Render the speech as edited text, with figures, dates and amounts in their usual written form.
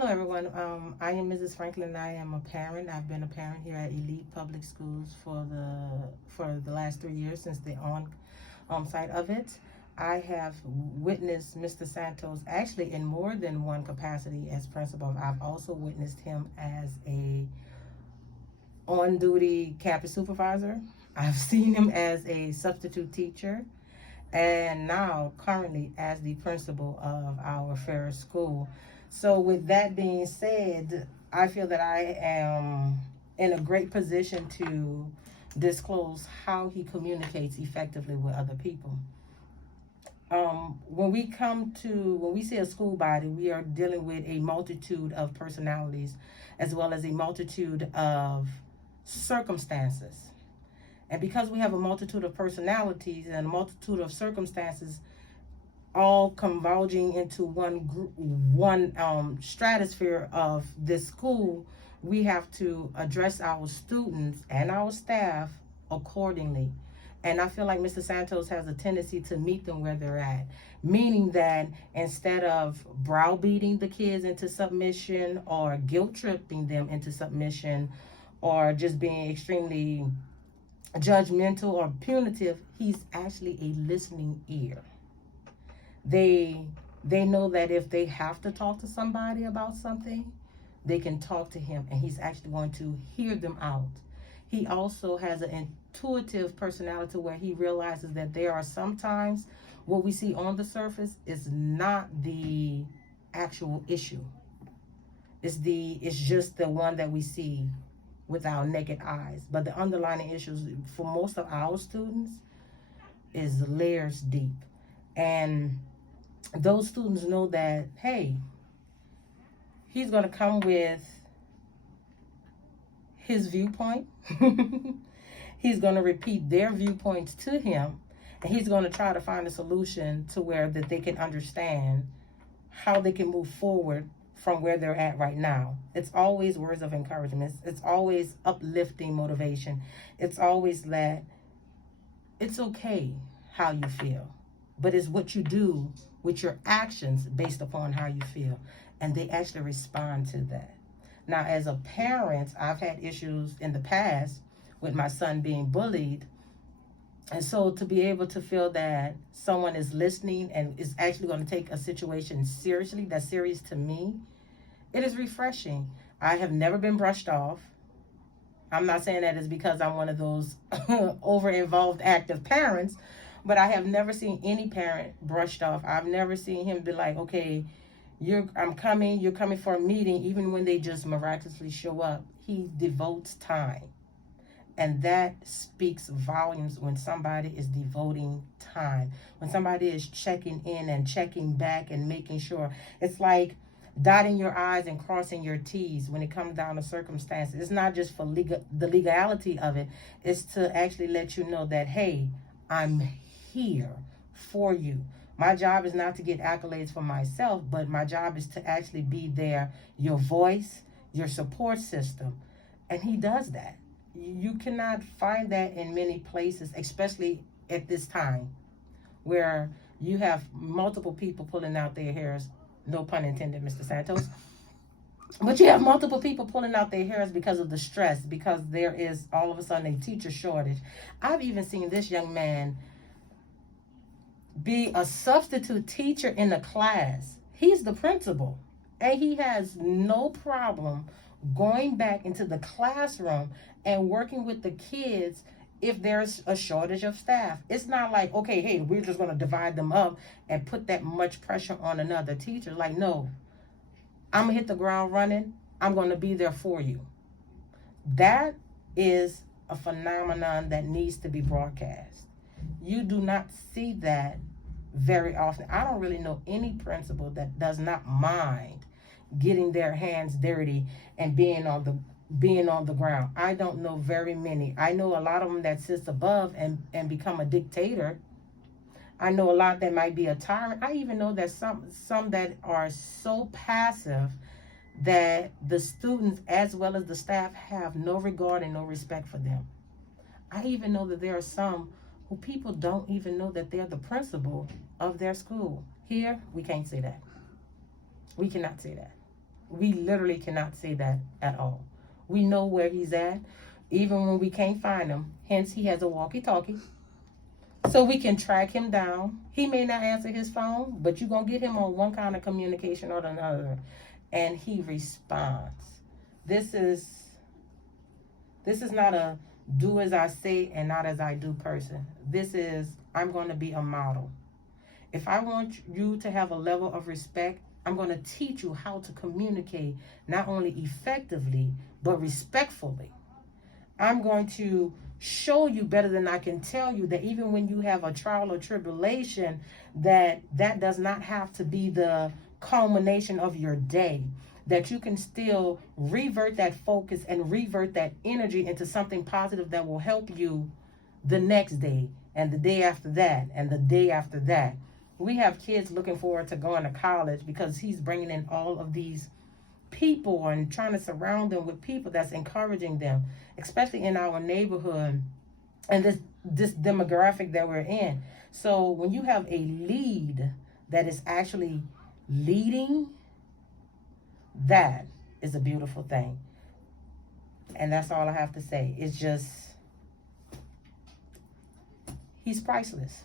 Hello, everyone. I am Mrs. Franklin. I am a parent. I've been a parent here at Elite Public Schools for the last 3 years since the site of it. I have witnessed Mr. Santos actually in more than one capacity as principal. I've also witnessed him as a on-duty campus supervisor. I've seen him as a substitute teacher, and now currently as the principal of our Ferris School. So with that being said, I feel that I am in a great position to disclose how he communicates effectively with other people. When we see a school body, we are dealing with a multitude of personalities as well as a multitude of circumstances. And because we have a multitude of personalities and a multitude of circumstances all converging into one stratosphere of this school, we have to address our students and our staff accordingly. And I feel like Mr. Santos has a tendency to meet them where they're at, meaning that instead of browbeating the kids into submission or guilt tripping them into submission or just being extremely judgmental or punitive, he's actually a listening ear. They know that if they have to talk to somebody about something, they can talk to him and he's actually going to hear them out. He also has an intuitive personality where he realizes that there are sometimes what we see on the surface is not the actual issue. It's just the one that we see with our naked eyes. But the underlying issues for most of our students is layers deep. And those students know that, hey, he's going to come with his viewpoint. He's going to repeat their viewpoints to him, and he's going to try to find a solution to where that they can understand how they can move forward from where they're at right now. It's always words of encouragement. It's always uplifting motivation. It's always that it's okay how you feel, but it's what you do with your actions based upon how you feel. And they actually respond to that. Now, as a parent, I've had issues in the past with my son being bullied. And so to be able to feel that someone is listening and is actually going to take a situation seriously, that's serious to me, it is refreshing. I have never been brushed off. I'm not saying that is because I'm one of those over-involved active parents, but I have never seen any parent brushed off. I've never seen him be like, okay, you're coming for a meeting, even when they just miraculously show up. He devotes time. And that speaks volumes when somebody is devoting time. When somebody is checking in and checking back and making sure. It's like dotting your I's and crossing your T's when it comes down to circumstances. It's not just for the legality of it. It's to actually let you know that, hey, I'm here for you. My job is not to get accolades for myself, but my job is to actually be there, your voice, your support system. And he does that. You cannot find that in many places, especially at this time where you have multiple people pulling out their hairs. No pun intended, Mr. Santos. But you have multiple people pulling out their hairs because of the stress, because there is all of a sudden a teacher shortage. I've even seen this young man be a substitute teacher in a class. He's the principal, and he has no problem going back into the classroom and working with the kids if there's a shortage of staff. It's not like, okay, hey, we're just going to divide them up and put that much pressure on another teacher. Like, no, I'm going to hit the ground running. I'm going to be there for you. That is a phenomenon that needs to be broadcast. You do not see that very often. I don't really know any principal that does not mind getting their hands dirty and being on the ground. I don't know very many. I know a lot of them that sits above and become a dictator. I know a lot that might be a tyrant. I even know that some that are so passive that the students as well as the staff have no regard and no respect for them. I even know that there are some who people don't even know that they're the principal of their school. Here, we can't say that. We cannot say that. We literally cannot say that at all. We know where he's at, even when we can't find him. Hence, he has a walkie-talkie, so we can track him down. He may not answer his phone, but you're going to get him on one kind of communication or another, and he responds. This is not a do as I say and not as I do person. This is, I'm going to be a model. If I want you to have a level of respect, I'm going to teach you how to communicate not only effectively, but respectfully. I'm going to show you better than I can tell you that even when you have a trial or tribulation, that does not have to be the culmination of your day. That you can still revert that focus and revert that energy into something positive that will help you the next day and the day after that and the day after that. We have kids looking forward to going to college because he's bringing in all of these people and trying to surround them with people that's encouraging them, especially in our neighborhood and this demographic that we're in. So when you have a lead that is actually leading, that is a beautiful thing. And that's all I have to say. It's just, he's priceless.